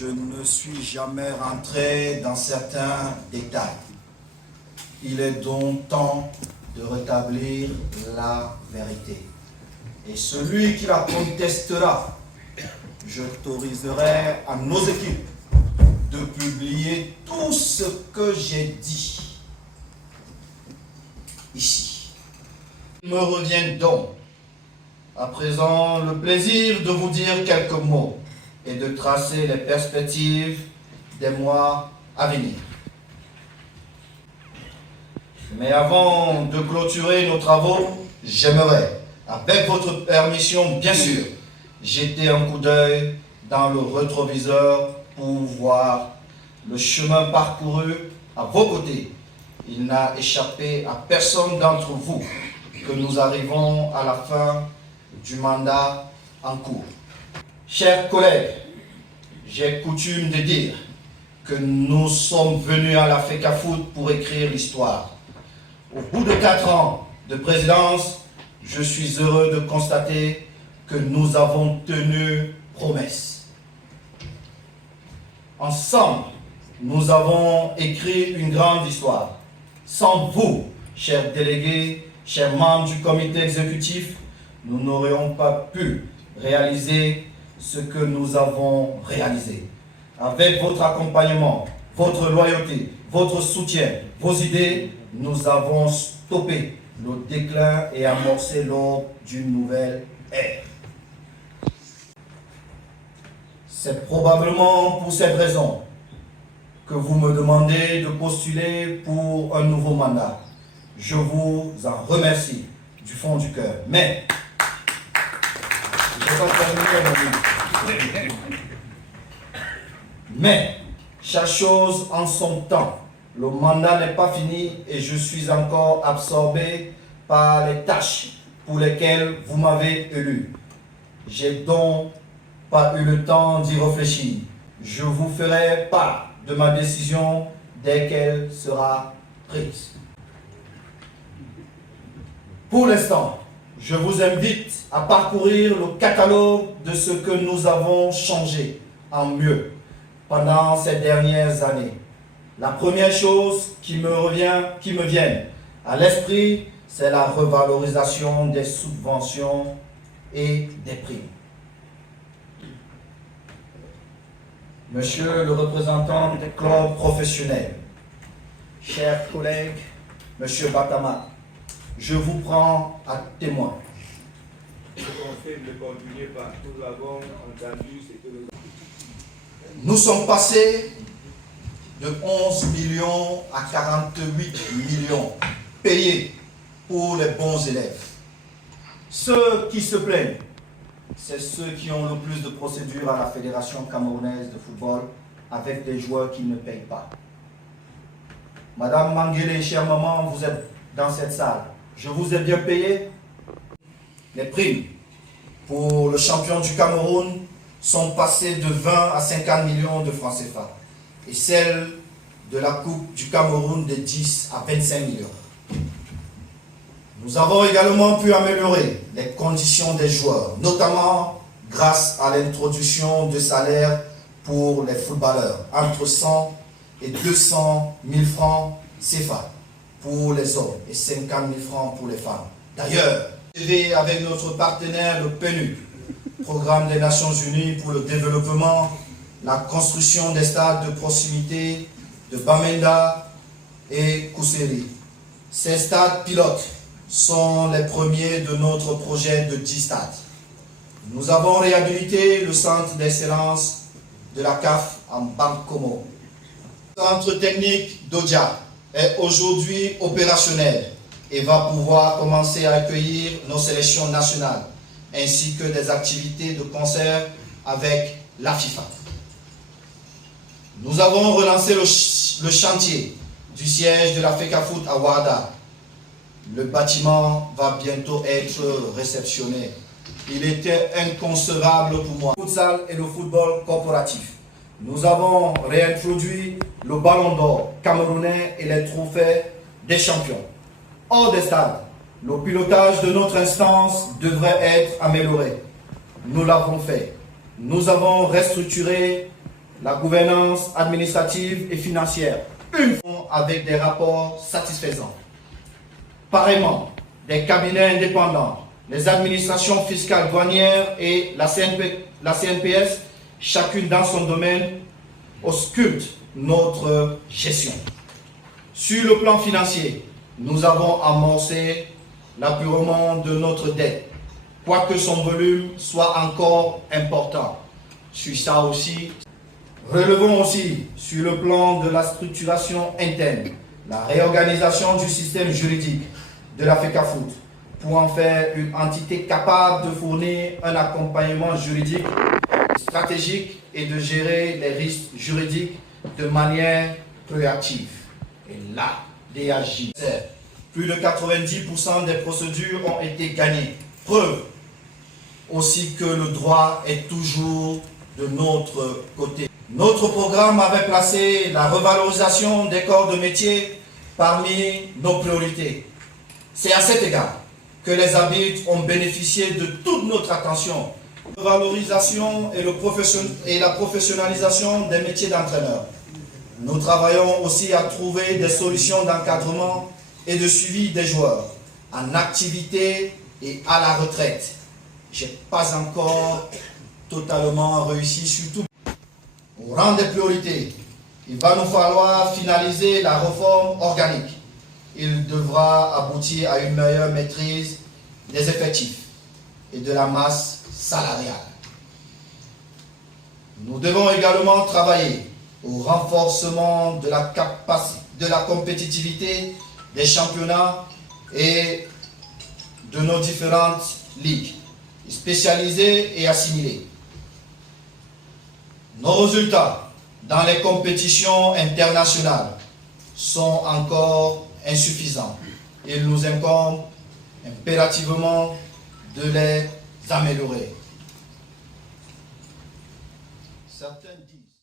Je ne suis jamais rentré dans certains détails. Il est donc temps de rétablir la vérité. Et celui qui la contestera, j'autoriserai à nos équipes de publier tout ce que j'ai dit ici. Il me revient donc à présent le plaisir de vous dire quelques mots et de tracer les perspectives des mois à venir. Mais avant de clôturer nos travaux, j'aimerais, avec votre permission bien sûr, jeter un coup d'œil dans le rétroviseur pour voir le chemin parcouru à vos côtés. Il n'a échappé à personne d'entre vous que nous arrivons à la fin du mandat en cours. Chers collègues, j'ai coutume de dire que nous sommes venus à la FECAFOOT pour écrire l'histoire. Au bout de 4 ans de présidence, je suis heureux de constater que nous avons tenu promesse. Ensemble, nous avons écrit une grande histoire. Sans vous, chers délégués, chers membres du comité exécutif, nous n'aurions pas pu réaliser ce que nous avons réalisé. Avec votre accompagnement, votre loyauté, votre soutien, vos idées, nous avons stoppé le déclin et amorcé l'aube d'une nouvelle ère. C'est probablement pour cette raison que vous me demandez de postuler pour un nouveau mandat. Je vous en remercie du fond du cœur. Mais, chaque chose en son temps. Le mandat n'est pas fini et je suis encore absorbé par les tâches pour lesquelles vous m'avez élu. J'ai donc pas eu le temps d'y réfléchir. Je vous ferai part de ma décision dès qu'elle sera prise. Pour l'instant, je vous invite à parcourir le catalogue de ce que nous avons changé en mieux pendant ces dernières années. La première chose qui me vient à l'esprit, c'est la revalorisation des subventions et des primes. Monsieur le représentant des clubs professionnels, chers collègues, Monsieur Batama, je vous prends à témoin. Nous sommes passés de 11 millions à 48 millions payés pour les bons élèves. Ceux qui se plaignent, c'est ceux qui ont le plus de procédures à la Fédération camerounaise de football avec des joueurs qui ne payent pas. Madame Mangele, chère maman, vous êtes dans cette salle. Je vous ai bien payé. Les primes pour le champion du Cameroun sont passées de 20 à 50 millions de francs CFA. Et celles de la Coupe du Cameroun de 10 à 25 millions. Nous avons également pu améliorer les conditions des joueurs, notamment grâce à l'introduction de salaires pour les footballeurs, entre 100 et 200 000 francs CFA pour les hommes et 50 000 francs pour les femmes. D'ailleurs, avec notre partenaire, le PNUD, Programme des Nations Unies pour le développement, la construction des stades de proximité de Bamenda et Kousséri. Ces stades pilotes sont les premiers de notre projet de 10 stades. Nous avons réhabilité le centre d'excellence de la CAF en Bankomo. Le centre technique d'Odja est aujourd'hui opérationnel et va pouvoir commencer à accueillir nos sélections nationales ainsi que des activités de concert avec la FIFA. Nous avons relancé le chantier du siège de la FECAFOOT à Ouarda. Le bâtiment va bientôt être réceptionné. Il était inconcevable pour moi. Le futsal et le football corporatif. Nous avons réintroduit le ballon d'or camerounais et les trophées des champions. Hors des stades, le pilotage de notre instance devrait être amélioré. Nous l'avons fait. Nous avons restructuré la gouvernance administrative et financière, avec des rapports satisfaisants. Pareillement, des cabinets indépendants, les administrations fiscales douanières et la CNPS, chacune dans son domaine, auscultent notre gestion. Sur le plan financier, nous avons amorcé l'apurement de notre dette, quoique son volume soit encore important. Sur ça aussi, relevons aussi sur le plan de la structuration interne, la réorganisation du système juridique de la FECAFOOT pour en faire une entité capable de fournir un accompagnement juridique stratégique et de gérer les risques juridiques de manière proactive. Et là, DAJ. Plus de 90% des procédures ont été gagnées. Preuve aussi que le droit est toujours de notre côté. Notre programme avait placé la revalorisation des corps de métier parmi nos priorités. C'est à cet égard que les ABIT ont bénéficié de toute notre attention. La valorisation et la professionnalisation des métiers d'entraîneur. Nous travaillons aussi à trouver des solutions d'encadrement et de suivi des joueurs en activité et à la retraite. Je n'ai pas encore totalement réussi sur tout. Au rang des priorités, il va nous falloir finaliser la réforme organique. Il devra aboutir à une meilleure maîtrise des effectifs et de la masse salariale. Nous devons également travailler au renforcement de la compétitivité des championnats et de nos différentes ligues, spécialisées et assimilées. Nos résultats dans les compétitions internationales sont encore insuffisants. Il nous incombe impérativement de les améliorer. Certains disent